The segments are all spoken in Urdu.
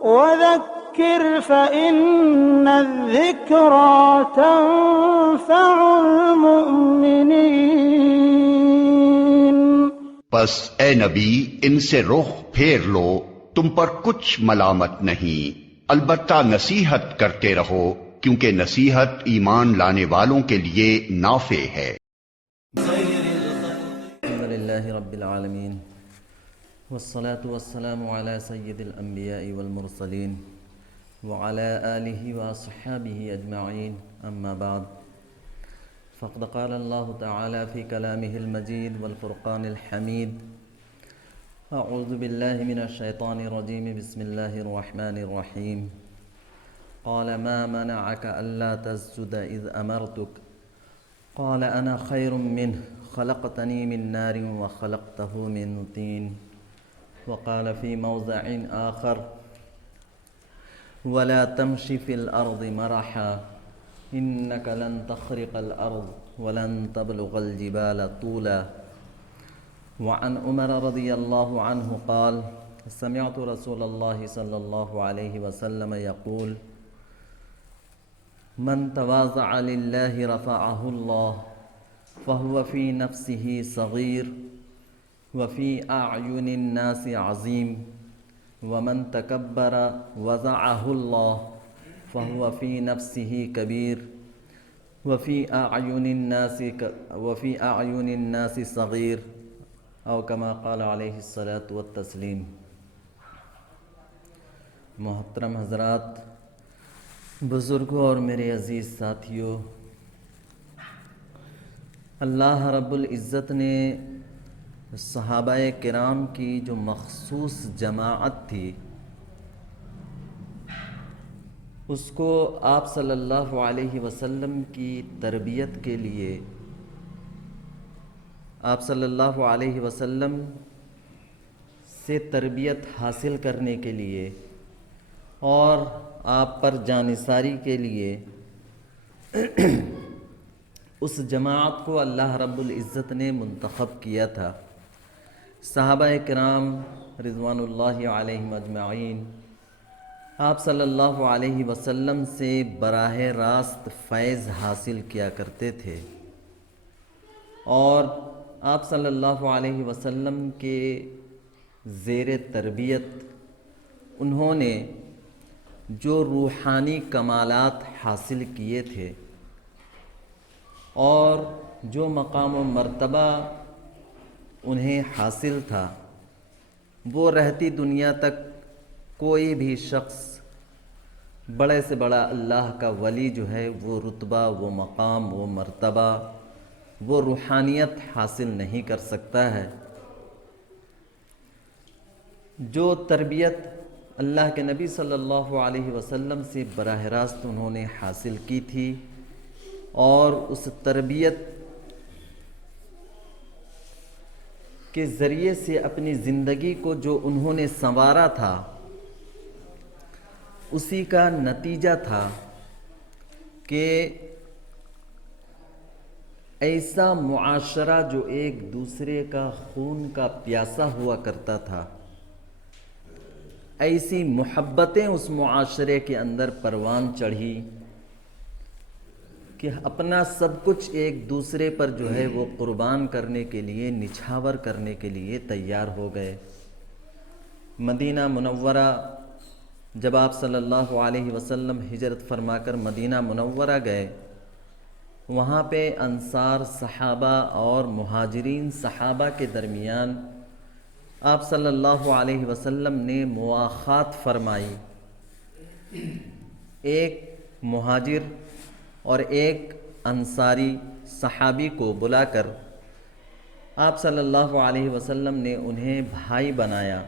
وذكر فإن الذكرى تنفع المؤمنين۔ پس اے نبی ان سے رخ پھیر لو، تم پر کچھ ملامت نہیں، البتہ نصیحت کرتے رہو کیونکہ نصیحت ایمان لانے والوں کے لیے نافع ہے۔ الحمدللہ رب العالمین والصلاة والسلام على سید الانبیاء والمرسلین وعلى آلہ واصحابہ اجمعین، اما بعد فقد قال اللہ تعالی فی کلامہ المجید والفرقان الحمید۔ اعوذ باللہ من الشیطان الرجیم، بسم اللہ الرحمن الرحیم۔ قال ما منعك ألا تسجد إذ أمرتك قال أنا خير منه خلقتني من نار وخلقته من طين۔ وقال في موضع آخر ولا تمش في الأرض مرحا إنك لن تخرق الأرض ولن تبلغ الجبال طولا۔ وعن عمر رضي الله عنه قال سمعت رسول الله صلى الله عليه وسلم يقول من تواضع لله رفعه الله فهو في نفسه صغير وفي أعين الناس عظيم ومن تكبر وضعه الله فهو في نفسه كبير وفي أعين الناس صغير أو كما قال عليه الصلاة والتسليم۔ محترم حضرات، بزرگوں اور میرے عزیز ساتھیوں، اللہ رب العزت نے صحابہ کرام کی جو مخصوص جماعت تھی اس کو آپ صلی اللہ علیہ وسلم کی تربیت کے لیے، آپ صلی اللہ علیہ وسلم سے تربیت حاصل کرنے کے لیے اور آپ پر جانثاری کے لیے اس جماعت کو اللہ رب العزت نے منتخب کیا تھا۔ صحابہ کرام رضوان اللہ علیہم اجمعین آپ صلی اللہ علیہ وسلم سے براہ راست فیض حاصل کیا کرتے تھے، اور آپ صلی اللہ علیہ وسلم کے زیر تربیت انہوں نے جو روحانی کمالات حاصل کیے تھے اور جو مقام و مرتبہ انہیں حاصل تھا، وہ رہتی دنیا تک کوئی بھی شخص بڑے سے بڑا اللہ کا ولی جو ہے وہ رتبہ، وہ مقام، وہ مرتبہ، وہ روحانیت حاصل نہیں کر سکتا ہے۔ جو تربیت اللہ کے نبی صلی اللہ علیہ وسلم سے براہ راست انہوں نے حاصل کی تھی، اور اس تربیت کے ذریعے سے اپنی زندگی کو جو انہوں نے سنوارا تھا، اسی کا نتیجہ تھا کہ ایسا معاشرہ جو ایک دوسرے کا خون کا پیاسا ہوا کرتا تھا، ایسی محبتیں اس معاشرے کے اندر پروان چڑھی کہ اپنا سب کچھ ایک دوسرے پر جو ہے وہ قربان کرنے کے لیے، نچھاور کرنے کے لیے تیار ہو گئے۔ مدینہ منورہ جب آپ صلی اللہ علیہ وسلم ہجرت فرما کر مدینہ منورہ گئے، وہاں پہ انصار صحابہ اور مہاجرین صحابہ کے درمیان آپ صلی اللہ علیہ وسلم نے مواخات فرمائی۔ ایک مہاجر اور ایک انصاری صحابی کو بلا کر آپ صلی اللہ علیہ وسلم نے انہیں بھائی بنایا،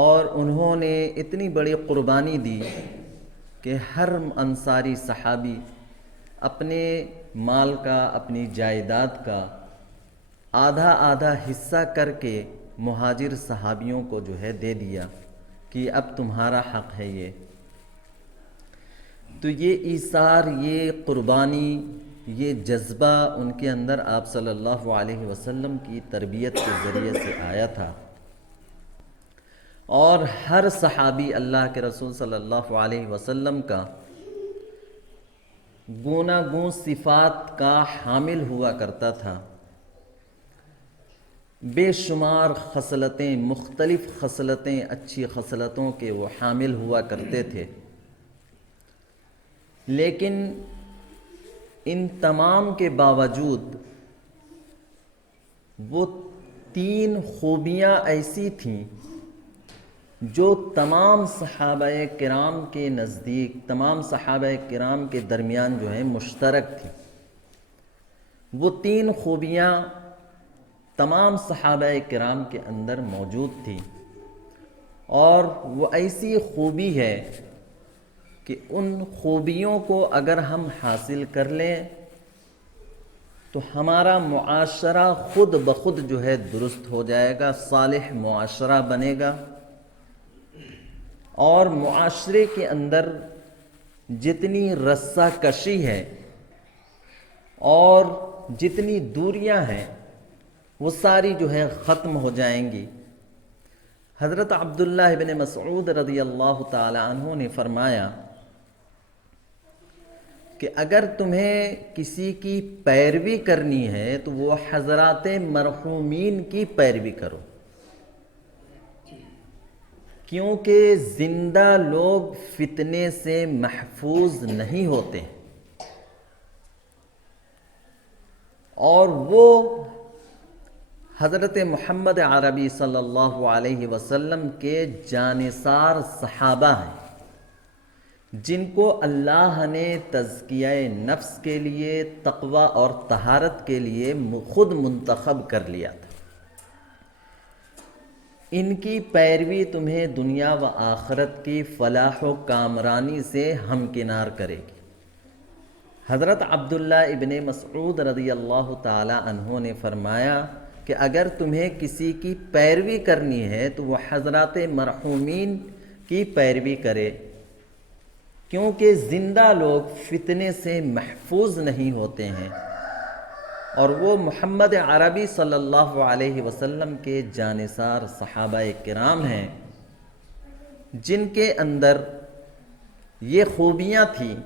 اور انہوں نے اتنی بڑی قربانی دی کہ ہر انصاری صحابی اپنے مال کا، اپنی جائیداد کا آدھا آدھا حصہ کر کے مہاجر صحابیوں کو جو ہے دے دیا کہ اب تمہارا حق ہے یہ۔ تو یہ ایثار، یہ قربانی، یہ جذبہ ان کے اندر آپ صلی اللہ علیہ وسلم کی تربیت کے ذریعے سے آیا تھا، اور ہر صحابی اللہ کے رسول صلی اللہ علیہ وسلم کا گوناگون صفات کا حامل ہوا کرتا تھا، بے شمار خصلتیں، مختلف خصلتیں، اچھی خصلتوں کے وہ حامل ہوا کرتے تھے، لیکن ان تمام کے باوجود وہ 3 خوبیاں ایسی تھیں جو تمام صحابہ کرام کے نزدیک، تمام صحابہ کرام کے درمیان جو ہیں مشترک تھی۔ وہ 3 خوبیاں تمام صحابہ کرام کے اندر موجود تھی، اور وہ ایسی خوبی ہے کہ ان خوبیوں کو اگر ہم حاصل کر لیں تو ہمارا معاشرہ خود بخود جو ہے درست ہو جائے گا، صالح معاشرہ بنے گا، اور معاشرے کے اندر جتنی رسہ کشی ہے اور جتنی دوریاں ہیں وہ ساری جو ہے ختم ہو جائیں گی۔ حضرت عبداللہ ابن مسعود رضی اللہ تعالی عنہ نے فرمایا کہ اگر تمہیں کسی کی پیروی کرنی ہے تو وہ حضرات مرحومین کی پیروی کرو، کیونکہ زندہ لوگ فتنے سے محفوظ نہیں ہوتے، اور وہ حضرت محمد عربی صلی اللہ علیہ وسلم کے جانثار صحابہ ہیں جن کو اللہ نے تزکیہ نفس کے لیے، تقوی اور طہارت کے لیے خود منتخب کر لیا تھا۔ ان کی پیروی تمہیں دنیا و آخرت کی فلاح و کامرانی سے ہمکنار کرے گی۔ حضرت عبداللہ ابن مسعود رضی اللہ تعالی عنہ نے فرمایا کہ اگر تمہیں کسی کی پیروی کرنی ہے تو وہ حضرات مرحومین کی پیروی کرے، کیونکہ زندہ لوگ فتنے سے محفوظ نہیں ہوتے ہیں، اور وہ محمد عربی صلی اللہ علیہ وسلم کے جانثار صحابہ کرام ہیں جن کے اندر یہ خوبیاں تھیں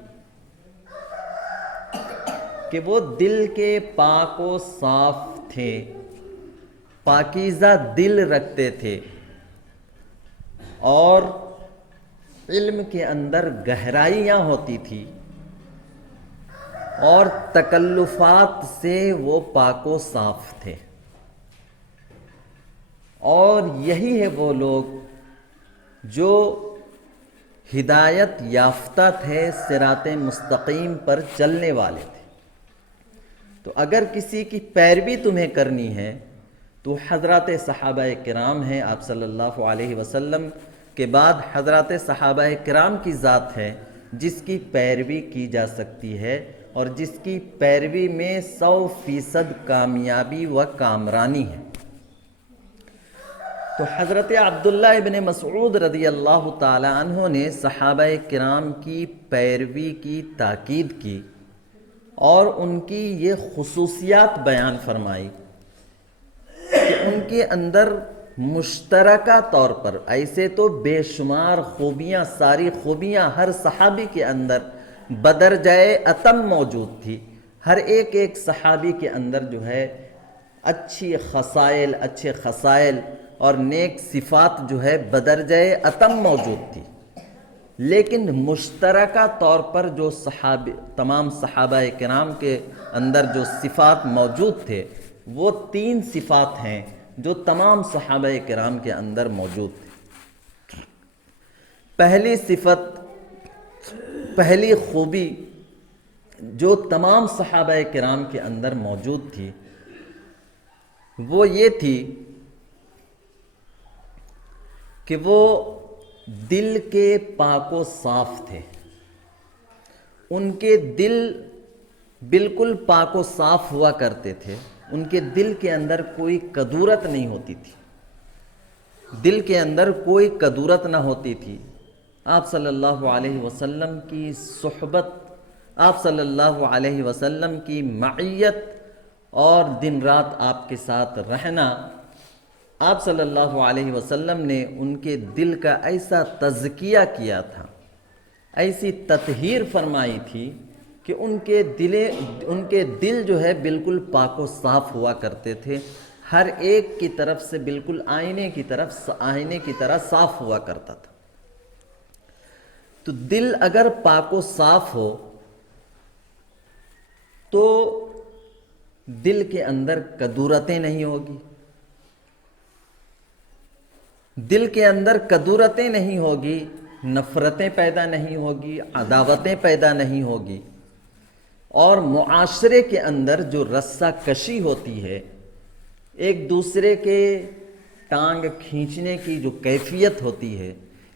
کہ وہ دل کے پاک و صاف تھے، پاکیزہ دل رکھتے تھے، اور علم کے اندر گہرائیاں ہوتی تھی، اور تکلفات سے وہ پاک و صاف تھے۔ اور یہی ہے وہ لوگ جو ہدایت یافتہ تھے، صراط مستقیم پر چلنے والے تھے۔ تو اگر کسی کی پیروی تمہیں کرنی ہے تو حضرات صحابہ کرام ہیں۔ آپ صلی اللہ علیہ وسلم کے بعد حضرات صحابہ کرام کی ذات ہے جس کی پیروی کی جا سکتی ہے، اور جس کی پیروی میں 100% کامیابی و کامرانی ہے۔ تو حضرت عبداللہ ابن مسعود رضی اللہ تعالی عنہ نے صحابہ کرام کی پیروی کی تاکید کی، اور ان کی یہ خصوصیات بیان فرمائی کہ ان کے اندر مشترکہ طور پر، ایسے تو بے شمار خوبیاں، ساری خوبیاں ہر صحابی کے اندر بدرجۂ اتم موجود تھی، ہر ایک صحابی کے اندر جو ہے اچھی خصائل، اچھے خصائل اور نیک صفات جو ہے بدرجۂ اتم موجود تھی، لیکن مشترکہ طور پر جو تمام صحابہ کرام کے اندر جو صفات موجود تھے وہ 3 صفات ہیں جو تمام صحابہ کرام کے اندر موجود تھے۔ پہلی صفت، پہلی خوبی جو تمام صحابہ کرام کے اندر موجود تھی وہ یہ تھی کہ وہ دل کے پاک و صاف تھے۔ ان کے دل بالکل پاک و صاف ہوا کرتے تھے، ان کے دل کے اندر کوئی کدورت نہیں ہوتی تھی، دل کے اندر کوئی کدورت نہ ہوتی تھی۔ آپ صلی اللہ علیہ وسلم کی صحبت، آپ صلی اللہ علیہ وسلم کی معیت اور دن رات آپ کے ساتھ رہنا، آپ صلی اللہ علیہ وسلم نے ان کے دل کا ایسا تزکیہ کیا تھا، ایسی تطہیر فرمائی تھی کہ ان کے دل جو ہے بالکل پاک و صاف ہوا کرتے تھے، ہر ایک کی طرف سے بالکل آئینے کی طرح صاف ہوا کرتا تھا۔ تو دل اگر پاک و صاف ہو تو دل کے اندر کدورتیں نہیں ہوگی، دل کے اندر کدورتیں نہیں ہوگی، نفرتیں پیدا نہیں ہوگی، عداوتیں پیدا نہیں ہوگی، اور معاشرے کے اندر جو رسہ کشی ہوتی ہے، ایک دوسرے کے ٹانگ کھینچنے کی جو کیفیت ہوتی ہے،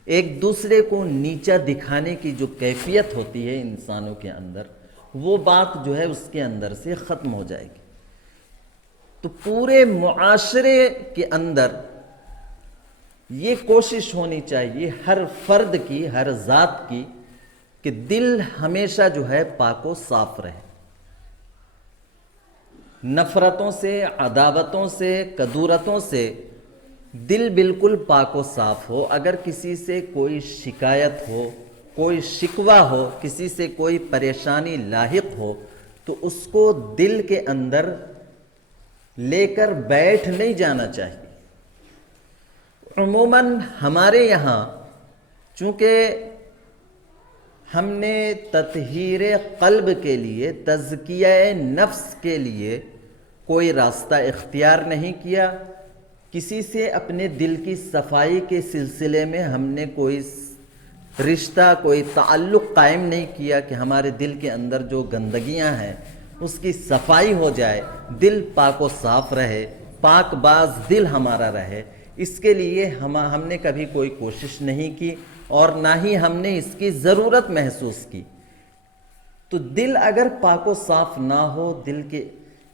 ایک دوسرے کو نیچا دکھانے کی جو کیفیت ہوتی ہے انسانوں کے اندر، وہ بات جو ہے اس کے اندر سے ختم ہو جائے گی۔ تو پورے معاشرے کے اندر یہ کوشش ہونی چاہیے ہر فرد کی، ہر ذات کی، کہ دل ہمیشہ جو ہے پاک و صاف رہے، نفرتوں سے، عداوتوں سے، کدورتوں سے دل بالکل پاک و صاف ہو۔ اگر کسی سے کوئی شکایت ہو، کوئی شکوہ ہو، کسی سے کوئی پریشانی لاحق ہو، تو اس کو دل کے اندر لے کر بیٹھ نہیں جانا چاہیے۔ عموماً ہمارے یہاں چونکہ ہم نے تطہیر قلب کے لیے، تزکیہ نفس کے لیے کوئی راستہ اختیار نہیں کیا، کسی سے اپنے دل کی صفائی کے سلسلے میں ہم نے کوئی رشتہ، کوئی تعلق قائم نہیں کیا کہ ہمارے دل کے اندر جو گندگیاں ہیں اس کی صفائی ہو جائے، دل پاک و صاف رہے، پاک باز دل ہمارا رہے، اس کے لیے ہم نے کبھی کوئی کوشش نہیں کی اور نہ ہی ہم نے اس کی ضرورت محسوس کی۔ تو دل اگر پاک و صاف نہ ہو، دل کے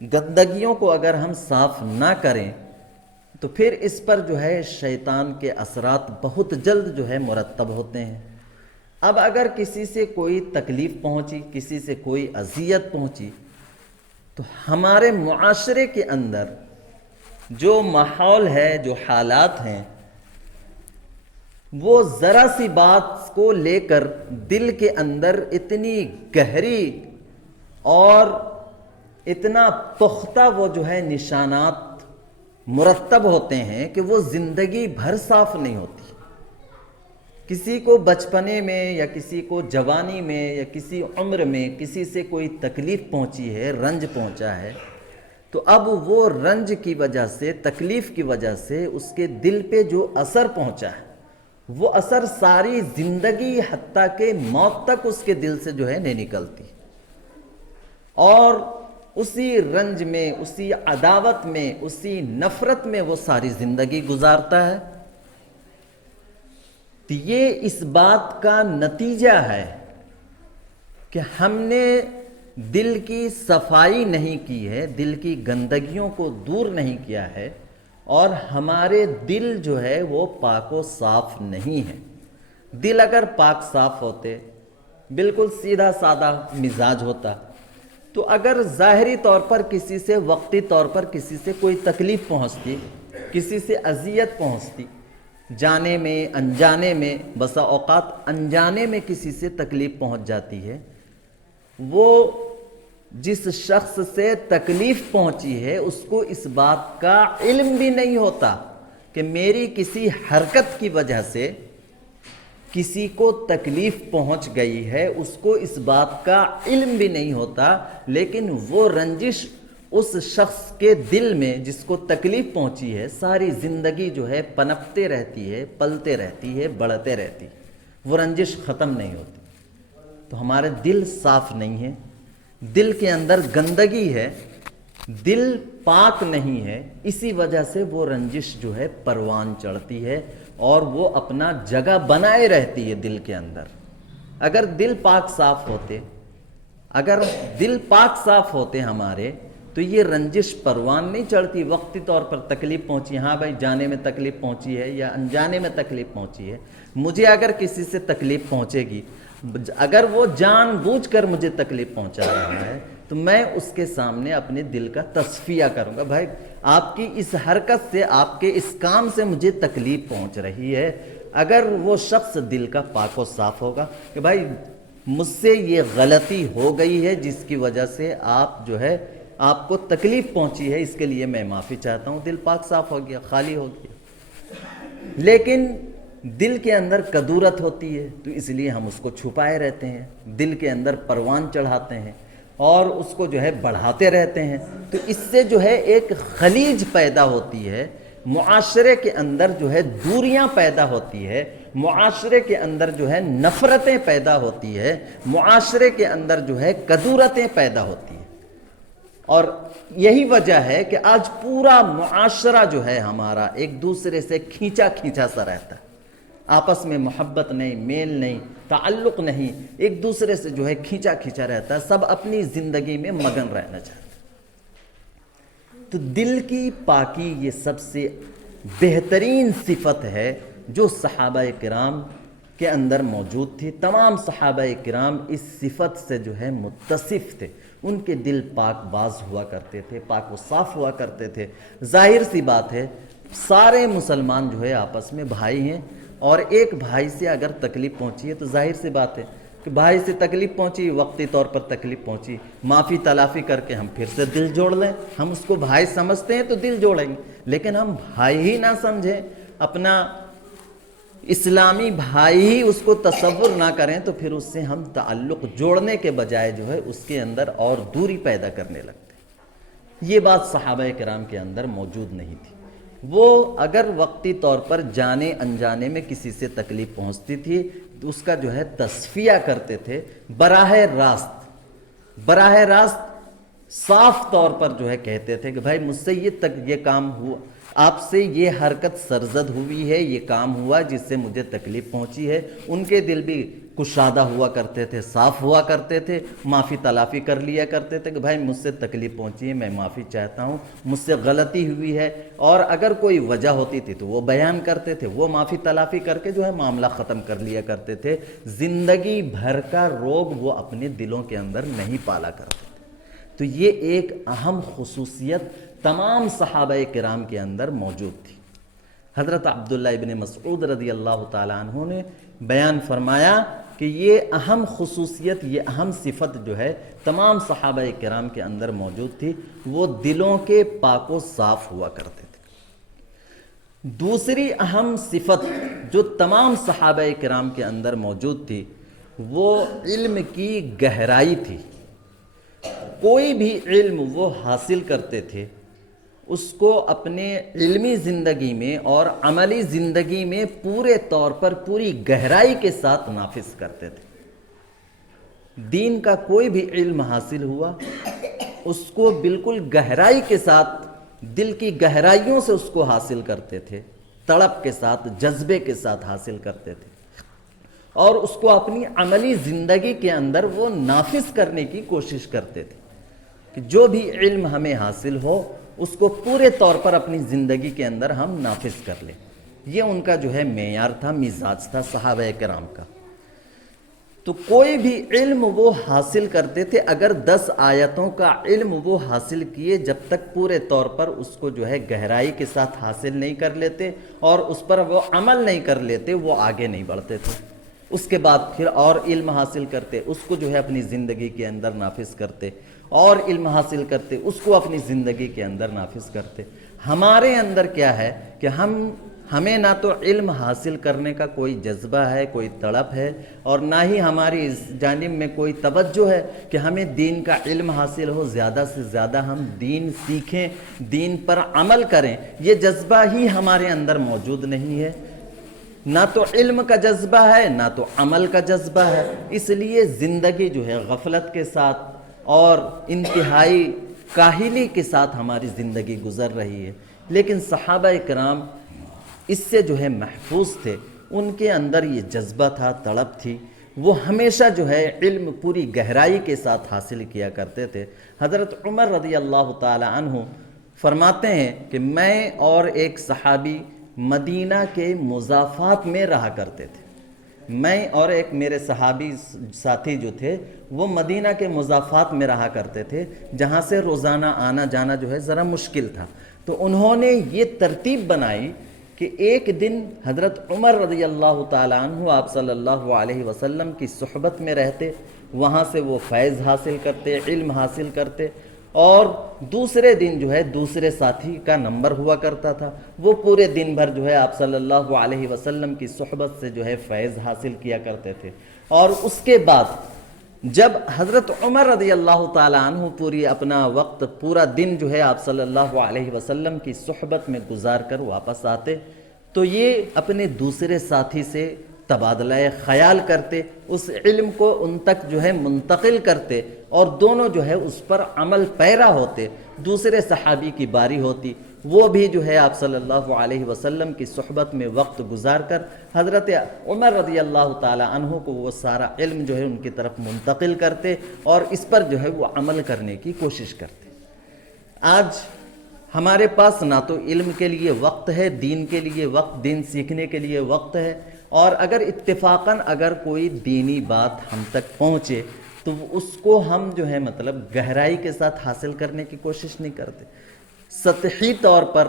گندگیوں کو اگر ہم صاف نہ کریں تو پھر اس پر جو ہے شیطان کے اثرات بہت جلد جو ہے مرتب ہوتے ہیں۔ اب اگر کسی سے کوئی تکلیف پہنچی، کسی سے کوئی اذیت پہنچی، تو ہمارے معاشرے کے اندر جو ماحول ہے، جو حالات ہیں، وہ ذرا سی بات کو لے کر دل کے اندر اتنی گہری اور اتنا پختہ وہ جو ہے نشانات مرتب ہوتے ہیں کہ وہ زندگی بھر صاف نہیں ہوتی۔ کسی کو بچپنے میں یا کسی کو جوانی میں یا کسی عمر میں کسی سے کوئی تکلیف پہنچی ہے، رنج پہنچا ہے، تو اب وہ رنج کی وجہ سے، تکلیف کی وجہ سے اس کے دل پہ جو اثر پہنچا ہے، وہ اثر ساری زندگی حتیٰ کہ موت تک اس کے دل سے جو ہے نہیں نکلتی، اور اسی رنج میں، اسی عداوت میں، اسی نفرت میں وہ ساری زندگی گزارتا ہے۔ تو یہ اس بات کا نتیجہ ہے کہ ہم نے دل کی صفائی نہیں کی ہے، دل کی گندگیوں کو دور نہیں کیا ہے، اور ہمارے دل جو ہے وہ پاک و صاف نہیں ہے۔ دل اگر پاک صاف ہوتے، بالکل سیدھا سادہ مزاج ہوتا، تو اگر ظاہری طور پر کسی سے، وقتی طور پر کسی سے کوئی تکلیف پہنچتی، کسی سے اذیت پہنچتی، جانے میں انجانے میں، بسا اوقات انجانے میں کسی سے تکلیف پہنچ جاتی ہے، وہ جس شخص سے تکلیف پہنچی ہے اس کو اس بات کا علم بھی نہیں ہوتا کہ میری کسی حرکت کی وجہ سے کسی کو تکلیف پہنچ گئی ہے، اس کو اس بات کا علم بھی نہیں ہوتا، لیکن وہ رنجش اس شخص کے دل میں جس کو تکلیف پہنچی ہے ساری زندگی جو ہے پنپتے رہتی ہے، پلتے رہتی ہے، بڑھتے رہتی ہے، وہ رنجش ختم نہیں ہوتی۔ تو ہمارے دل صاف نہیں ہے، دل کے اندر گندگی ہے، دل پاک نہیں ہے، اسی وجہ سے وہ رنجش جو ہے پروان چڑھتی ہے اور وہ اپنا جگہ بنائے رہتی ہے دل کے اندر۔ اگر دل پاک صاف ہوتے، اگر دل پاک صاف ہوتے ہمارے، تو یہ رنجش پروان نہیں چڑھتی۔ وقتی طور پر تکلیف پہنچی، ہاں بھائی جانے میں تکلیف پہنچی ہے یا انجانے میں تکلیف پہنچی ہے، مجھے اگر کسی سے تکلیف پہنچے گی، اگر وہ جان بوجھ کر مجھے تکلیف پہنچا رہا ہے تو میں اس کے سامنے اپنے دل کا تصفیہ کروں گا، بھائی آپ کی اس حرکت سے، آپ کے اس کام سے مجھے تکلیف پہنچ رہی ہے۔ اگر وہ شخص دل کا پاک و صاف ہوگا کہ بھائی مجھ سے یہ غلطی ہو گئی ہے جس کی وجہ سے آپ کو تکلیف پہنچی ہے، اس کے لیے میں معافی چاہتا ہوں، دل پاک صاف ہو گیا، خالی ہو گیا۔ لیکن دل کے اندر کدورت ہوتی ہے، تو اس لیے ہم اس کو چھپائے رہتے ہیں، دل کے اندر پروان چڑھاتے ہیں اور اس کو بڑھاتے رہتے ہیں، تو اس سے ایک خلیج پیدا ہوتی ہے، معاشرے کے اندر دوریاں پیدا ہوتی ہے، معاشرے کے اندر نفرتیں پیدا ہوتی ہے، معاشرے کے اندر کدورتیں پیدا ہوتی ہیں۔ اور یہی وجہ ہے کہ آج پورا معاشرہ ہمارا ایک دوسرے سے کھینچا کھینچا سا رہتا ہے، آپس میں محبت نہیں، میل نہیں، تعلق نہیں، ایک دوسرے سے کھینچا کھینچا رہتا ہے، سب اپنی زندگی میں مگن رہنا چاہتے ہیں۔ تو دل کی پاکی یہ سب سے بہترین صفت ہے جو صحابہ کرام کے اندر موجود تھی۔ تمام صحابہ کرام اس صفت سے متصف تھے، ان کے دل پاک باز ہوا کرتے تھے، پاک و صاف ہوا کرتے تھے۔ ظاہر سی بات ہے سارے مسلمان آپس میں بھائی ہیں، اور ایک بھائی سے اگر تکلیف پہنچی ہے تو ظاہر سی بات ہے کہ بھائی سے تکلیف پہنچی، وقتی طور پر تکلیف پہنچی، معافی تلافی کر کے ہم پھر سے دل جوڑ لیں۔ ہم اس کو بھائی سمجھتے ہیں تو دل جوڑیں گے، لیکن ہم بھائی ہی نہ سمجھیں، اپنا اسلامی بھائی ہی اس کو تصور نہ کریں، تو پھر اس سے ہم تعلق جوڑنے کے بجائے اس کے اندر اور دوری پیدا کرنے لگتے ہیں۔ یہ بات صحابہ کرام کے اندر موجود نہیں تھی۔ وہ اگر وقتی طور پر جانے انجانے میں کسی سے تکلیف پہنچتی تھی تو اس کا تصفیہ کرتے تھے، براہ راست صاف طور پر کہتے تھے کہ بھائی مجھ سے یہ کام ہوا، آپ سے یہ حرکت سرزد ہوئی ہے، یہ کام ہوا جس سے مجھے تکلیف پہنچی ہے۔ ان کے دل بھی کشادہ ہوا کرتے تھے، صاف ہوا کرتے تھے، معافی تلافی کر لیا کرتے تھے کہ بھائی مجھ سے تکلیف پہنچی ہے، میں معافی چاہتا ہوں، مجھ سے غلطی ہوئی ہے، اور اگر کوئی وجہ ہوتی تھی تو وہ بیان کرتے تھے، وہ معافی تلافی کر کے معاملہ ختم کر لیا کرتے تھے۔ زندگی بھر کا روگ وہ اپنے دلوں کے اندر نہیں پالا کرتے تھے۔ تو یہ ایک اہم خصوصیت تمام صحابہ کرام کے اندر موجود تھی۔ حضرت عبداللہ ابن مسعود رضی اللہ تعالیٰ عنہ نے بیان فرمایا کہ یہ اہم خصوصیت، یہ اہم صفت تمام صحابہ کرام کے اندر موجود تھی، وہ دلوں کے پاک و صاف ہوا کرتے تھے۔ دوسری اہم صفت جو تمام صحابہ کرام کے اندر موجود تھی وہ علم کی گہرائی تھی۔ کوئی بھی علم وہ حاصل کرتے تھے اس کو اپنے علمی زندگی میں اور عملی زندگی میں پورے طور پر پوری گہرائی کے ساتھ نافذ کرتے تھے۔ دین کا کوئی بھی علم حاصل ہوا اس کو بالکل گہرائی کے ساتھ، دل کی گہرائیوں سے اس کو حاصل کرتے تھے، تڑپ کے ساتھ، جذبے کے ساتھ حاصل کرتے تھے، اور اس کو اپنی عملی زندگی کے اندر وہ نافذ کرنے کی کوشش کرتے تھے کہ جو بھی علم ہمیں حاصل ہو اس کو پورے طور پر اپنی زندگی کے اندر ہم نافذ کر لیں۔ یہ ان کا معیار تھا، مزاج تھا صحابہ کرام کا۔ تو کوئی بھی علم وہ حاصل کرتے تھے، اگر 10 آیتوں کا علم وہ حاصل کیے، جب تک پورے طور پر اس کو گہرائی کے ساتھ حاصل نہیں کر لیتے اور اس پر وہ عمل نہیں کر لیتے، وہ آگے نہیں بڑھتے تھے۔ اس کے بعد پھر اور علم حاصل کرتے، اس کو اپنی زندگی کے اندر نافذ کرتے، اور علم حاصل کرتے، اس کو اپنی زندگی کے اندر نافذ کرتے۔ ہمارے اندر کیا ہے کہ ہمیں نہ تو علم حاصل کرنے کا کوئی جذبہ ہے، کوئی تڑپ ہے، اور نہ ہی ہماری اس جانب میں کوئی توجہ ہے کہ ہمیں دین کا علم حاصل ہو، زیادہ سے زیادہ ہم دین سیکھیں، دین پر عمل کریں۔ یہ جذبہ ہی ہمارے اندر موجود نہیں ہے، نہ تو علم کا جذبہ ہے نہ تو عمل کا جذبہ ہے۔ اس لیے زندگی غفلت کے ساتھ اور انتہائی کاہلی کے ساتھ ہماری زندگی گزر رہی ہے۔ لیکن صحابہ کرام اس سے محفوظ تھے، ان کے اندر یہ جذبہ تھا، تڑپ تھی، وہ ہمیشہ علم پوری گہرائی کے ساتھ حاصل کیا کرتے تھے۔ حضرت عمر رضی اللہ تعالی عنہ فرماتے ہیں کہ میں اور ایک صحابی مدینہ کے مضافات میں رہا کرتے تھے۔ میں اور ایک میرے صحابی ساتھی جو تھے وہ مدینہ کے مضافات میں رہا کرتے تھے، جہاں سے روزانہ آنا جانا جو ہے ذرا مشکل تھا۔ تو انہوں نے یہ ترتیب بنائی کہ ایک دن حضرت عمر رضی اللہ تعالیٰ عنہ آپ صلی اللہ علیہ وسلم کی صحبت میں رہتے، وہاں سے وہ فیض حاصل کرتے، علم حاصل کرتے، اور دوسرے دن جو ہے دوسرے ساتھی کا نمبر ہوا کرتا تھا، وہ پورے دن بھر جو ہے آپ صلی اللہ علیہ وسلم کی صحبت سے جو ہے فیض حاصل کیا کرتے تھے۔ اور اس کے بعد جب حضرت عمر رضی اللہ تعالیٰ عنہ پوری اپنا وقت پورا دن جو ہے آپ صلی اللہ علیہ وسلم کی صحبت میں گزار کر واپس آتے، تو یہ اپنے دوسرے ساتھی سے تبادلہ خیال کرتے، اس علم کو ان تک جو ہے منتقل کرتے، اور دونوں جو ہے اس پر عمل پیرا ہوتے۔ دوسرے صحابی کی باری ہوتی، وہ بھی جو ہے آپ صلی اللہ علیہ وسلم کی صحبت میں وقت گزار کر حضرت عمر رضی اللہ تعالی عنہ کو وہ سارا علم جو ہے ان کی طرف منتقل کرتے، اور اس پر جو ہے وہ عمل کرنے کی کوشش کرتے۔ آج ہمارے پاس نہ تو علم کے لیے وقت ہے، دین کے لیے وقت، دین سیکھنے کے لیے وقت ہے، اور اگر اتفاقاً اگر کوئی دینی بات ہم تک پہنچے تو اس کو ہم جو ہے مطلب گہرائی کے ساتھ حاصل کرنے کی کوشش نہیں کرتے، سطحی طور پر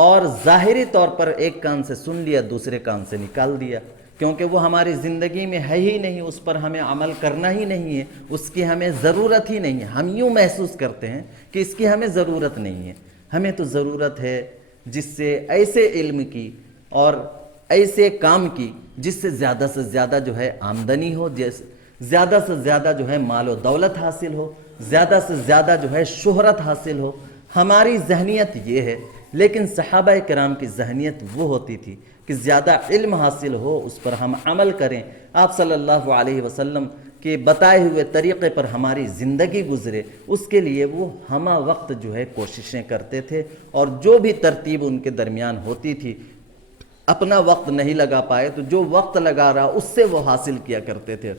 اور ظاہری طور پر ایک کان سے سن لیا دوسرے کان سے نکال دیا، کیونکہ وہ ہماری زندگی میں ہے ہی نہیں، اس پر ہمیں عمل کرنا ہی نہیں ہے، اس کی ہمیں ضرورت ہی نہیں ہے۔ ہم یوں محسوس کرتے ہیں کہ اس کی ہمیں ضرورت نہیں ہے، ہمیں تو ضرورت ہے جس سے ایسے علم کی اور ایسے کام کی جس سے زیادہ جو ہے آمدنی ہو، زیادہ سے زیادہ جو ہے مال و دولت حاصل ہو، زیادہ سے زیادہ جو ہے شہرت حاصل ہو۔ ہماری ذہنیت یہ ہے، لیکن صحابہ کرام کی ذہنیت وہ ہوتی تھی کہ زیادہ علم حاصل ہو، اس پر ہم عمل کریں، آپ صلی اللہ علیہ وسلم کے بتائے ہوئے طریقے پر ہماری زندگی گزرے، اس کے لیے وہ ہمہ وقت جو ہے کوششیں کرتے تھے، اور جو بھی ترتیب ان کے درمیان ہوتی تھی، اپنا وقت نہیں لگا پائے تو جو وقت لگا رہا اس سے وہ حاصل کیا کرتے تھے۔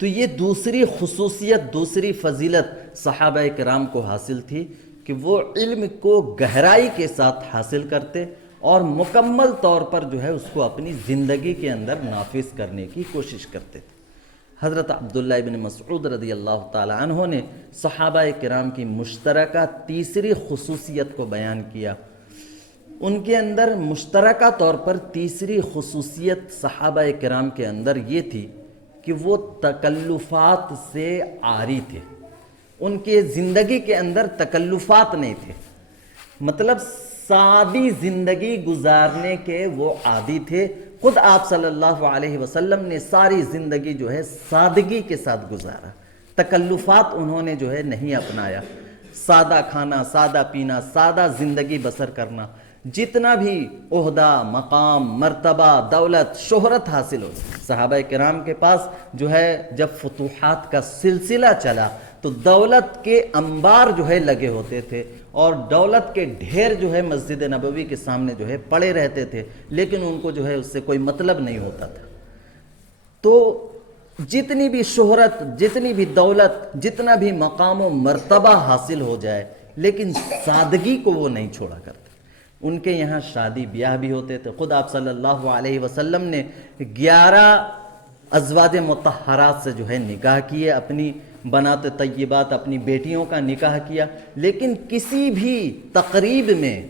تو یہ دوسری خصوصیت، دوسری فضیلت صحابہ کرام کو حاصل تھی کہ وہ علم کو گہرائی کے ساتھ حاصل کرتے اور مکمل طور پر جو ہے اس کو اپنی زندگی کے اندر نافذ کرنے کی کوشش کرتے تھے۔ حضرت عبداللہ ابن مسعود رضی اللہ تعالی عنہ نے صحابہ کرام کی مشترکہ تیسری خصوصیت کو بیان کیا۔ ان کے اندر مشترکہ طور پر تیسری خصوصیت صحابہ کرام کے اندر یہ تھی کہ وہ تکلفات سے عاری تھے، ان کے زندگی کے اندر تکلفات نہیں تھے، مطلب سادی زندگی گزارنے کے وہ عادی تھے۔ خود آپ صلی اللہ علیہ وسلم نے ساری زندگی جو ہے سادگی کے ساتھ گزارا، تکلفات انہوں نے جو ہے نہیں اپنایا، سادہ کھانا، سادہ پینا، سادہ زندگی بسر کرنا۔ جتنا بھی عہدہ، مقام، مرتبہ، دولت، شہرت حاصل ہو، صحابہ کرام کے پاس جو ہے جب فتوحات کا سلسلہ چلا تو دولت کے انبار جو ہے لگے ہوتے تھے، اور دولت کے ڈھیر جو ہے مسجد نبوی کے سامنے جو ہے پڑے رہتے تھے، لیکن ان کو جو ہے اس سے کوئی مطلب نہیں ہوتا تھا۔ تو جتنی بھی شہرت، جتنی بھی دولت، جتنا بھی مقام و مرتبہ حاصل ہو جائے، لیکن سادگی کو وہ نہیں چھوڑا کرتے۔ ان کے یہاں شادی بیاہ بھی ہوتے تھے، خود آپ صلی اللہ علیہ وسلم نے 11 ازواج مطہرات سے جو ہے نکاح کیے، اپنی بنات طیبات، اپنی بیٹیوں کا نکاح کیا، لیکن کسی بھی تقریب میں،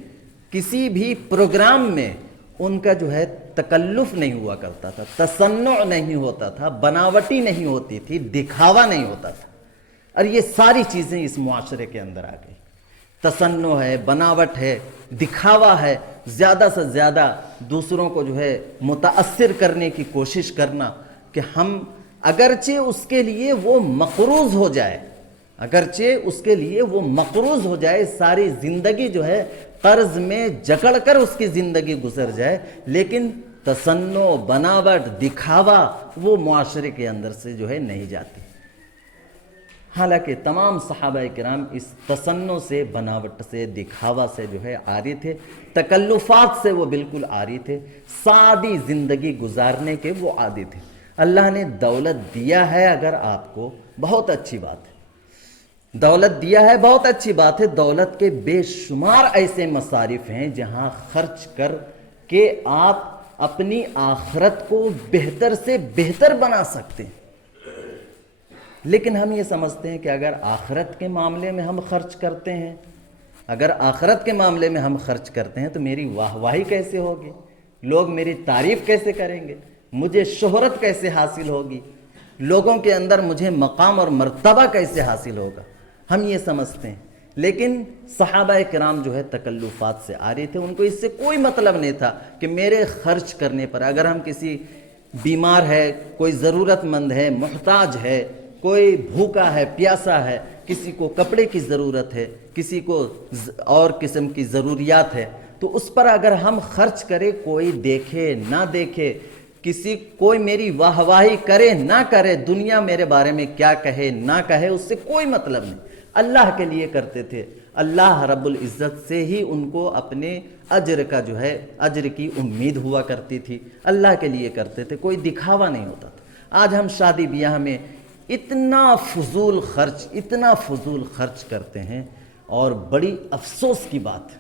کسی بھی پروگرام میں ان کا جو ہے تکلف نہیں ہوا کرتا تھا، تصنع نہیں ہوتا تھا، بناوٹی نہیں ہوتی تھی، دکھاوا نہیں ہوتا تھا۔ اور یہ ساری چیزیں اس معاشرے کے اندر آ گئی، تصنع ہے، بناوٹ ہے، دکھاوا ہے، زیادہ سے زیادہ دوسروں کو جو ہے متاثر کرنے کی کوشش کرنا کہ ہم اگرچہ اس کے لیے وہ مقروض ہو جائے، اگرچہ اس کے لیے وہ مقروض ہو جائے، ساری زندگی جو ہے قرض میں جکڑ کر اس کی زندگی گزر جائے، لیکن تصنع، بناوٹ، دکھاوا وہ معاشرے کے اندر سے جو ہے نہیں جاتی۔ حالانکہ تمام صحابہ کرام اس تصنع سے، بناوٹ سے، دکھاوا سے جو ہے عاری تھے، تکلفات سے وہ بالکل عاری تھے، سادی زندگی گزارنے کے وہ عادی تھے۔ اللہ نے دولت دیا ہے اگر آپ کو، بہت اچھی بات ہے، دولت دیا ہے بہت اچھی بات ہے۔ دولت کے بے شمار ایسے مصارف ہیں جہاں خرچ کر کے آپ اپنی آخرت کو بہتر سے بہتر بنا سکتے ہیں۔ لیکن ہم یہ سمجھتے ہیں کہ اگر آخرت کے معاملے میں ہم خرچ کرتے ہیں، اگر آخرت کے معاملے میں ہم خرچ کرتے ہیں تو میری واہ واہی کیسے ہوگی، لوگ میری تعریف کیسے کریں گے، مجھے شہرت کیسے حاصل ہوگی، لوگوں کے اندر مجھے مقام اور مرتبہ کیسے حاصل ہوگا، ہم یہ سمجھتے ہیں۔ لیکن صحابہ کرام جو ہے تکلفات سے آ رہے تھے، ان کو اس سے کوئی مطلب نہیں تھا کہ میرے خرچ کرنے پر، اگر ہم کسی بیمار ہے، کوئی ضرورت مند ہے، محتاج ہے، کوئی بھوکا ہے، پیاسا ہے، کسی کو کپڑے کی ضرورت ہے، کسی کو اور قسم کی ضروریات ہے، تو اس پر اگر ہم خرچ کریں، کوئی دیکھے نہ دیکھے، کوئی میری واہ واہی کرے نہ کرے، دنیا میرے بارے میں کیا کہے نہ کہے، اس سے کوئی مطلب نہیں، اللہ کے لیے کرتے تھے۔ اللہ رب العزت سے ہی ان کو اپنے اجر کا جو ہے اجر کی امید ہوا کرتی تھی، اللہ کے لیے کرتے تھے، کوئی دکھاوا نہیں ہوتا تھا۔ آج ہم شادی بیاہ میں اتنا فضول خرچ کرتے ہیں، اور بڑی افسوس کی بات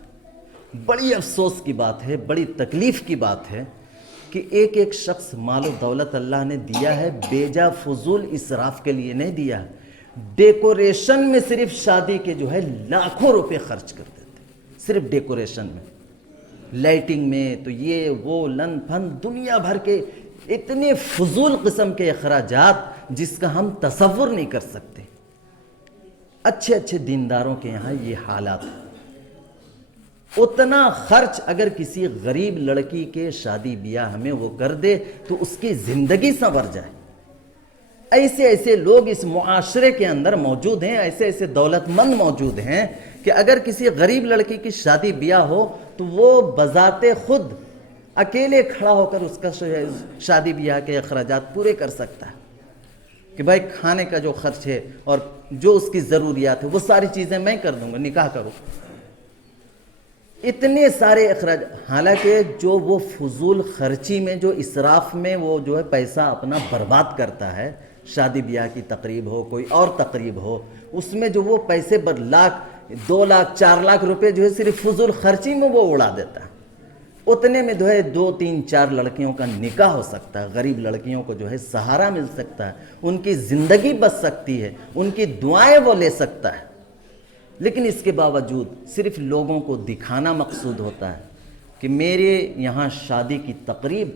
ہے، بڑی تکلیف کی بات ہے کہ ایک شخص مال و دولت اللہ نے دیا ہے، بیجا فضول اسراف کے لیے نہیں دیا ہے۔ ڈیکوریشن میں صرف شادی کے جو ہے لاکھوں روپے خرچ کر دیتے ہیں، صرف ڈیکوریشن میں، لائٹنگ میں، تو یہ وہ لن پھن دنیا بھر کے اتنے فضول قسم کے اخراجات جس کا ہم تصور نہیں کر سکتے۔ اچھے دینداروں کے یہاں یہ حالات ہیں۔ اتنا خرچ اگر کسی غریب لڑکی کے شادی بیاہ میں وہ کر دے تو اس کی زندگی سنور جائے۔ ایسے لوگ اس معاشرے کے اندر موجود ہیں، ایسے دولت مند موجود ہیں کہ اگر کسی غریب لڑکی کی شادی بیاہ ہو تو وہ بذات خود اکیلے کھڑا ہو کر اس کا شادی بیاہ کے اخراجات پورے کر سکتا ہے کہ بھائی کھانے کا جو خرچ ہے اور جو اس کی ضروریات ہے وہ ساری چیزیں میں کر دوں گا، نکاح کرو۔ اتنے سارے اخراج، حالانکہ جو وہ فضول خرچی میں، جو اسراف میں وہ جو ہے پیسہ اپنا برباد کرتا ہے، شادی بیاہ کی تقریب ہو، کوئی اور تقریب ہو، اس میں جو وہ پیسے لاکھ 2 لاکھ 4 لاکھ روپے جو ہے صرف فضول خرچی میں وہ اڑا دیتا ہے، اتنے میں جو ہے 2 3 4 لڑکیوں کا نکاح ہو سکتا ہے، غریب لڑکیوں کو جو ہے سہارا مل سکتا ہے، ان کی زندگی بچ سکتی ہے، ان کی دعائیں وہ لے سکتا ہے۔ لیکن اس کے باوجود صرف لوگوں کو دکھانا مقصود ہوتا ہے کہ میرے یہاں شادی کی تقریب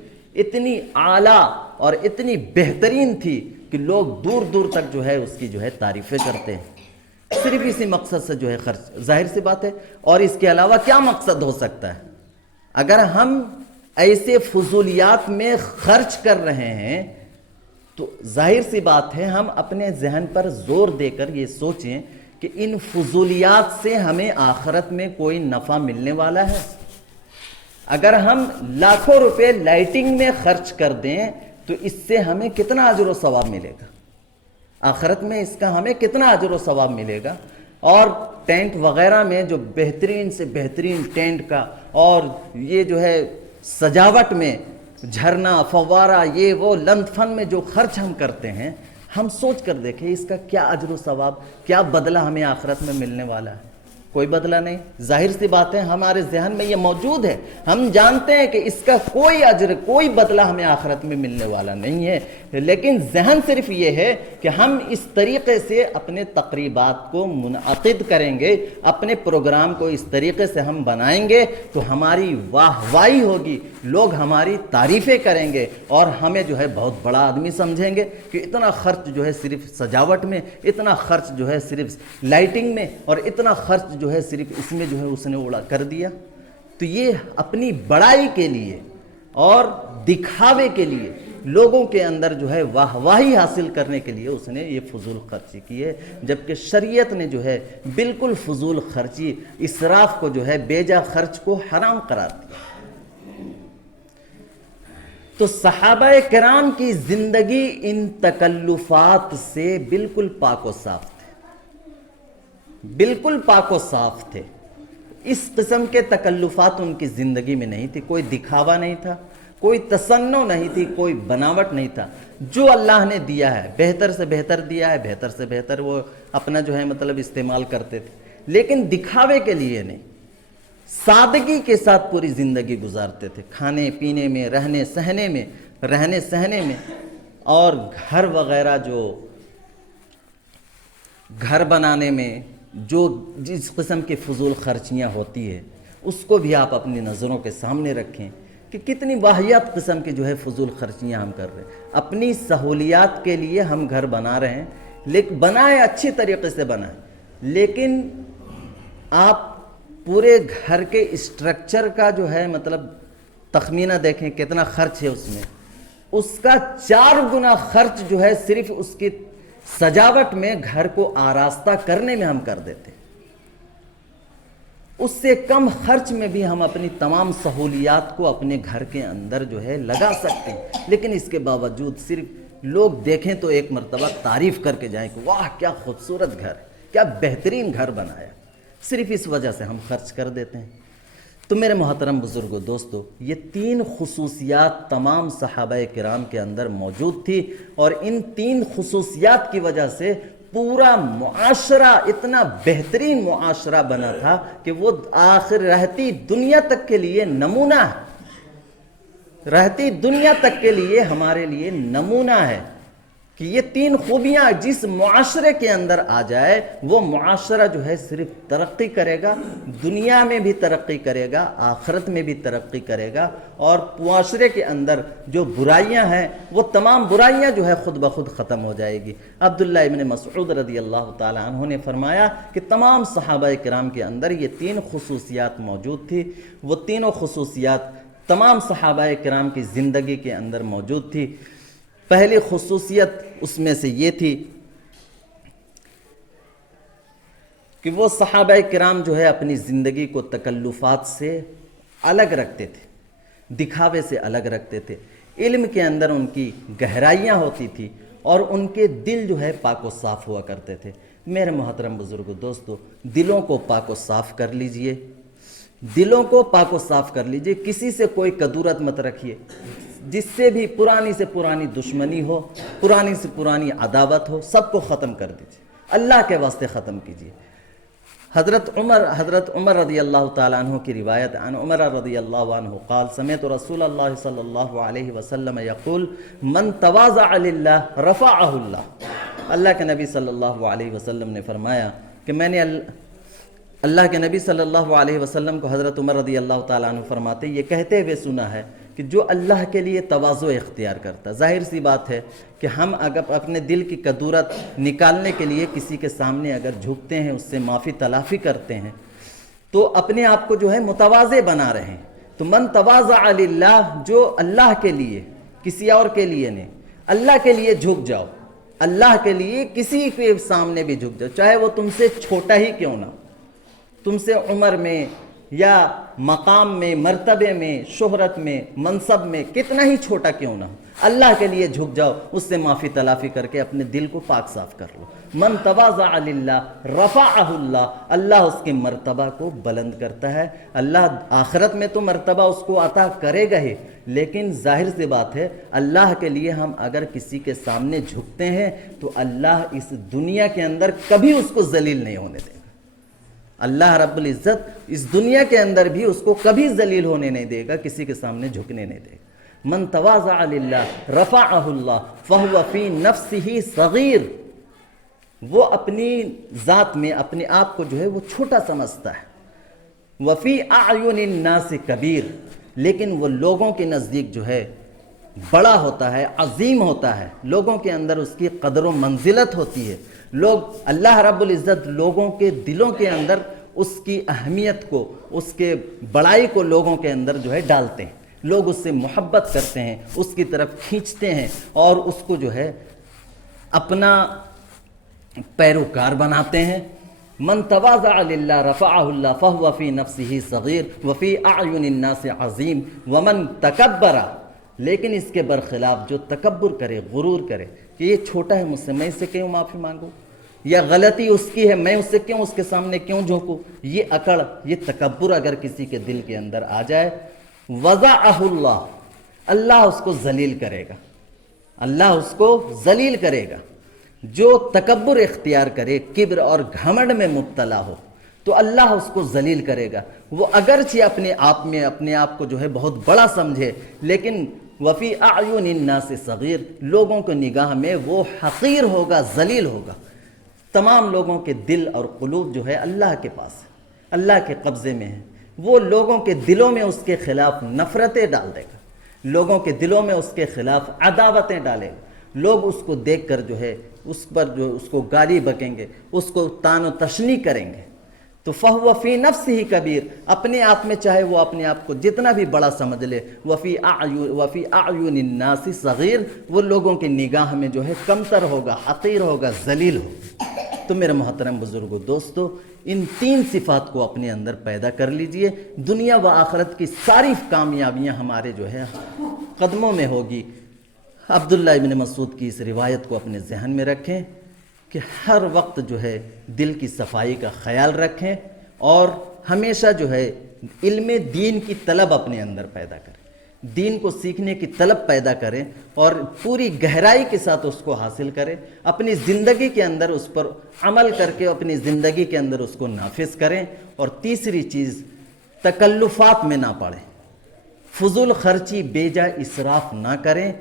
اتنی اعلیٰ اور اتنی بہترین تھی کہ لوگ دور دور تک جو ہے اس کی جو ہے تعریفیں کرتے ہیں، صرف اسی مقصد سے جو ہے خرچ، ظاہر سی بات ہے۔ اور اس کے علاوہ کیا مقصد ہو سکتا ہے؟ اگر ہم ایسے فضولیات میں خرچ کر رہے ہیں تو ظاہر سی بات ہے ہم اپنے ذہن پر زور دے کر یہ سوچیں کہ ان فضولیات سے ہمیں آخرت میں کوئی نفع ملنے والا ہے؟ اگر ہم لاکھوں روپے لائٹنگ میں خرچ کر دیں تو اس سے ہمیں کتنا اجر و ثواب ملے گا؟ آخرت میں اس کا ہمیں کتنا اجر و ثواب ملے گا؟ اور ٹینٹ وغیرہ میں جو بہترین سے بہترین ٹینٹ کا اور یہ جو ہے سجاوٹ میں جھرنا فوارہ یہ وہ لند فن میں جو خرچ ہم کرتے ہیں، ہم سوچ کر دیکھیں اس کا کیا اجر و ثواب، کیا بدلہ ہمیں آخرت میں ملنے والا ہے؟ کوئی بدلہ نہیں۔ ظاہر سی بات ہے ہمارے ذہن میں یہ موجود ہے، ہم جانتے ہیں کہ اس کا کوئی اجر کوئی بدلہ ہمیں آخرت میں ملنے والا نہیں ہے، لیکن ذہن صرف یہ ہے کہ ہم اس طریقے سے اپنے تقریبات کو منعقد کریں گے، اپنے پروگرام کو اس طریقے سے ہم بنائیں گے تو ہماری واہ واہی ہوگی، لوگ ہماری تعریفیں کریں گے اور ہمیں جو ہے بہت بڑا آدمی سمجھیں گے کہ اتنا خرچ جو ہے صرف سجاوٹ میں، اتنا خرچ جو ہے صرف لائٹنگ میں، اور اتنا خرچ جو ہے صرف اس میں جو ہے اس نے اڑا کر دیا۔ تو یہ اپنی بڑائی کے لیے اور دکھاوے کے لیے، لوگوں کے اندر جو ہے واہ واہی حاصل کرنے کے لیے اس نے یہ فضول خرچی کی ہے، جبکہ شریعت نے جو ہے بالکل فضول خرچی، اسراف کو جو ہے بیجا خرچ کو حرام قرار دیا۔ تو صحابہ کرام کی زندگی ان تکلفات سے بالکل پاک و صاف تھے، بالکل پاک و صاف تھے۔ اس قسم کے تکلفات ان کی زندگی میں نہیں تھی، کوئی دکھاوا نہیں تھا، کوئی تصنع نہیں تھی، کوئی بناوٹ نہیں تھا۔ جو اللہ نے دیا ہے بہتر سے بہتر دیا ہے، بہتر سے بہتر وہ اپنا جو ہے مطلب استعمال کرتے تھے، لیکن دکھاوے کے لیے نہیں۔ سادگی کے ساتھ پوری زندگی گزارتے تھے، کھانے پینے میں، رہنے سہنے میں، اور گھر وغیرہ جو گھر بنانے میں جو جس قسم کی فضول خرچیاں ہوتی ہے اس کو بھی آپ اپنی نظروں کے سامنے رکھیں کہ کتنی واہیات قسم کی جو ہے فضول خرچیاں ہم کر رہے ہیں۔ اپنی سہولیات کے لیے ہم گھر بنا رہے ہیں، لیکن بنائیں اچھی طریقے سے بنائیں، لیکن آپ پورے گھر کے اسٹرکچر کا جو ہے مطلب تخمینہ دیکھیں کتنا خرچ ہے اس میں، اس کا 4 گنا خرچ جو ہے صرف اس کی سجاوٹ میں، گھر کو آراستہ کرنے میں ہم کر دیتے۔ اس سے کم خرچ میں بھی ہم اپنی تمام سہولیات کو اپنے گھر کے اندر جو ہے لگا سکتے ہیں، لیکن اس کے باوجود صرف لوگ دیکھیں تو ایک مرتبہ تعریف کر کے جائیں کہ واہ کیا خوبصورت گھر، کیا بہترین گھر بنایا، صرف اس وجہ سے ہم خرچ کر دیتے ہیں۔ تو میرے محترم بزرگوں، دوستو، یہ 3 خصوصیات تمام صحابہ کرام کے اندر موجود تھی، اور ان 3 خصوصیات کی وجہ سے پورا معاشرہ اتنا بہترین معاشرہ بنا تھا کہ وہ آخر رہتی دنیا تک کے لیے نمونہ ہے، رہتی دنیا تک کے لیے ہمارے لیے نمونہ ہے کہ یہ 3 خوبیاں جس معاشرے کے اندر آ جائے وہ معاشرہ جو ہے صرف ترقی کرے گا، دنیا میں بھی ترقی کرے گا، آخرت میں بھی ترقی کرے گا، اور معاشرے کے اندر جو برائیاں ہیں وہ تمام برائیاں جو ہے خود بخود ختم ہو جائے گی۔ عبداللہ ابن مسعود رضی اللہ تعالی عنہ نے فرمایا کہ تمام صحابہ کرام کے اندر یہ 3 خصوصیات موجود تھی، وہ تینوں خصوصیات تمام صحابہ کرام کی زندگی کے اندر موجود تھی۔ پہلی خصوصیت اس میں سے یہ تھی کہ وہ صحابہ کرام جو ہے اپنی زندگی کو تکلفات سے الگ رکھتے تھے، دکھاوے سے الگ رکھتے تھے، علم کے اندر ان کی گہرائیاں ہوتی تھی، اور ان کے دل جو ہے پاک و صاف ہوا کرتے تھے۔ میرے محترم بزرگوں، دوستو، دلوں کو پاک و صاف کر لیجئے، دلوں کو پاک و صاف کر لیجئے، کسی سے کوئی کدورت مت رکھیے، جس سے بھی پرانی سے پرانی دشمنی ہو، پرانی سے پرانی عداوت ہو، سب کو ختم کر دیجئے، اللہ کے واسطے ختم کیجئے۔ حضرت عمر رضی اللہ تعالیٰ عنہ کی روایت، عن عمر رضی اللہ عنہ قال سمعت رسول اللہ صلی اللہ علیہ وسلم یقول من تواضع للہ رفعہ اللہ۔ اللہ کے نبی صلی اللہ علیہ وسلم نے فرمایا کہ میں نے اللہ کے نبی صلی اللہ علیہ وسلم کو حضرت عمر رضی اللہ تعالیٰ عنہ فرماتے یہ کہتے ہوئے سنا ہے کہ جو اللہ کے لیے تواضع اختیار کرتا، ظاہر سی بات ہے کہ ہم اگر اپنے دل کی کدورت نکالنے کے لیے کسی کے سامنے اگر جھکتے ہیں، اس سے معافی تلافی کرتے ہیں، تو اپنے آپ کو جو ہے متواضع بنا رہے ہیں۔ تو من تواضع للہ، جو اللہ کے لیے، کسی اور کے لیے نہیں، اللہ کے لیے جھک جاؤ، اللہ کے لیے کسی کے سامنے بھی جھک جاؤ، چاہے وہ تم سے چھوٹا ہی کیوں نہ، تم سے عمر میں یا مقام میں، مرتبے میں، شہرت میں، منصب میں کتنا ہی چھوٹا کیوں نہ ہو، اللہ کے لیے جھک جاؤ، اس سے معافی تلافی کر کے اپنے دل کو پاک صاف کر لو۔ من تواضع للہ رفعہ اللہ، اللہ اس کے مرتبہ کو بلند کرتا ہے۔ اللہ آخرت میں تو مرتبہ اس کو عطا کرے گا ہی، لیکن ظاہر سی بات ہے اللہ کے لیے ہم اگر کسی کے سامنے جھکتے ہیں تو اللہ اس دنیا کے اندر کبھی اس کو ذلیل نہیں ہونے دے گا۔ اللہ رب العزت اس دنیا کے اندر بھی اس کو کبھی ذلیل ہونے نہیں دے گا، کسی کے سامنے جھکنے نہیں دے گا۔ من تواضع للہ رفعہ اللہ فہو فی نفسہ صغیر، وہ اپنی ذات میں اپنے آپ کو جو ہے وہ چھوٹا سمجھتا ہے۔ وفی اعین الناس کبیر، لیکن وہ لوگوں کے نزدیک جو ہے بڑا ہوتا ہے، عظیم ہوتا ہے، لوگوں کے اندر اس کی قدر و منزلت ہوتی ہے۔ لوگ اللہ رب العزت لوگوں کے دلوں کے اندر اس کی اہمیت کو، اس کے بڑائی کو لوگوں کے اندر جو ہے ڈالتے ہیں، لوگ اس سے محبت کرتے ہیں، اس کی طرف کھینچتے ہیں، اور اس کو جو ہے اپنا پیروکار بناتے ہیں۔ من تواضع للہ رفعہ اللہ فہو فی نفسہ صغیر وفی اعین الناس عظیم ومن تکبر، لیکن اس کے برخلاف جو تکبر کرے، غرور کرے کہ یہ چھوٹا ہے مجھ سے، میں اس سے کیوں معافی مانگوں، یا غلطی اس کی ہے میں اس سے کیوں، اس کے سامنے کیوں جھونکوں، یہ اکڑ، یہ تکبر اگر کسی کے دل کے اندر آ جائے، وضعہ اللہ، اللہ اس کو ذلیل کرے گا، اللہ اس کو ذلیل کرے گا۔ جو تکبر اختیار کرے، کبر اور گھمنڈ میں مبتلا ہو، تو اللہ اس کو ذلیل کرے گا. وہ اگرچہ اپنے آپ کو جو ہے بہت بڑا سمجھے، لیکن وفی اعین الناس صغیر، لوگوں کی نگاہ میں وہ حقیر ہوگا، ذلیل ہوگا. تمام لوگوں کے دل اور قلوب جو ہے اللہ کے پاس ہے، اللہ کے قبضے میں ہے. وہ لوگوں کے دلوں میں اس کے خلاف نفرتیں ڈال دے گا، لوگوں کے دلوں میں اس کے خلاف عداوتیں ڈالے گا. لوگ اس کو دیکھ کر جو ہے اس پر جو اس کو گالی بکیں گے، اس کو طعن و تشنیع کریں گے. تو فَهُوَ فِي نَفْسِهِ کبیر، اپنے آپ میں چاہے وہ اپنے آپ کو جتنا بھی بڑا سمجھ لے، وفی اعین الناس صغیر، وہ لوگوں کی نگاہ میں جو ہے کمتر ہوگا، حقیر ہوگا، ذلیل ہوگا. تو میرے محترم بزرگوں، دوستو، ان 3 صفات کو اپنے اندر پیدا کر لیجئے. دنیا و آخرت کی ساری کامیابیاں ہمارے جو ہے قدموں میں ہوگی. عبداللہ ابن مسعود کی اس روایت کو اپنے ذہن میں رکھیں کہ ہر وقت جو ہے دل کی صفائی کا خیال رکھیں، اور ہمیشہ جو ہے علم دین کی طلب اپنے اندر پیدا کریں، دین کو سیکھنے کی طلب پیدا کریں اور پوری گہرائی کے ساتھ اس کو حاصل کریں. اپنی زندگی کے اندر اس پر عمل کر کے اپنی زندگی کے اندر اس کو نافذ کریں. اور تیسری چیز، تکلفات میں نہ پڑیں، فضول خرچی، بیجا اسراف نہ کریں،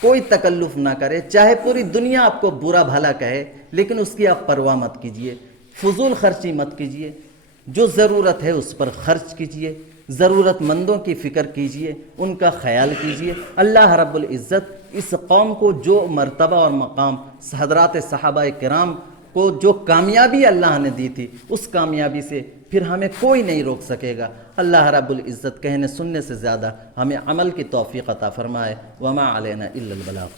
کوئی تکلف نہ کرے. چاہے پوری دنیا آپ کو برا بھلا کہے، لیکن اس کی آپ پرواہ مت کیجئے، فضول خرچی مت کیجئے. جو ضرورت ہے اس پر خرچ کیجئے، ضرورت مندوں کی فکر کیجئے، ان کا خیال کیجئے. اللہ رب العزت اس قوم کو جو مرتبہ اور مقام حضرات صحابہ کرام کو جو کامیابی اللہ نے دی تھی، اس کامیابی سے پھر ہمیں کوئی نہیں روک سکے گا. اللہ رب العزت کہنے سننے سے زیادہ ہمیں عمل کی توفیق عطا فرمائے. وما علینا الا البلاغ.